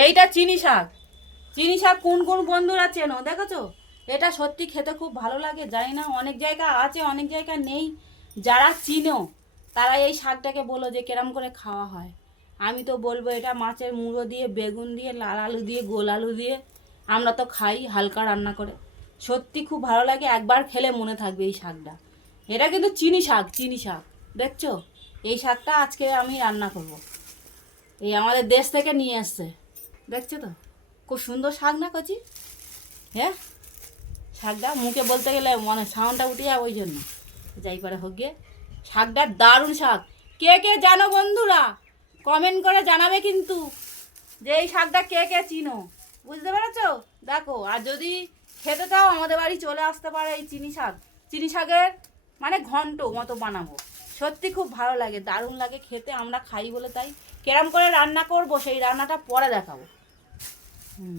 এইটা চিনি শাক। চিনি শাক কোন কোন বন্ধুরা চেনো দেখেছো? এটা সত্যি খেতে খুব ভালো লাগে। জানি না, অনেক জায়গা আছে অনেক জায়গা নেই। যারা চিনো তারা এই শাকটাকে বলো যে কেরম করে খাওয়া হয়। আমি তো বলবো এটা মাছের মুড়ো দিয়ে, বেগুন দিয়ে, লাল আলু দিয়ে, গোল আলু দিয়ে আমরা তো খাই হালকা রান্না করে। সত্যি খুব ভালো লাগে, একবার খেলে মনে থাকবে এই শাকটা। এটা কিন্তু চিনি শাক, চিনি শাক। দেখছো, এই শাকটা আজকে আমি রান্না করব। এই আমাদের দেশ থেকে নিয়ে আসছে, দেখছো তো? খুব সুন্দর শাক না কচি? হ্যাঁ, শাকটা মুখে বলতে গেলে মনে সাউন্ডটা উঠে যায়, ওই জন্য। যাই করে হোক গে, শাকটা দারুণ শাক। কে কে জানো বন্ধুরা কমেন্ট করে জানাবে কিন্তু, যে এই শাকটা কে কে চিনো। বুঝতে পেরেছো? দেখো, আর যদি খেতে চাও আমাদের বাড়ি চলে আসতে পারে। এই চিনি শাক, চিনি শাকের মানে ঘন্ট মতো বানাবো। সত্যি খুব ভালো লাগে, দারুণ লাগে খেতে। আমরা খাই বলে তাই। কেরম করে রান্না করবো সেই রান্নাটা পরে দেখাবো।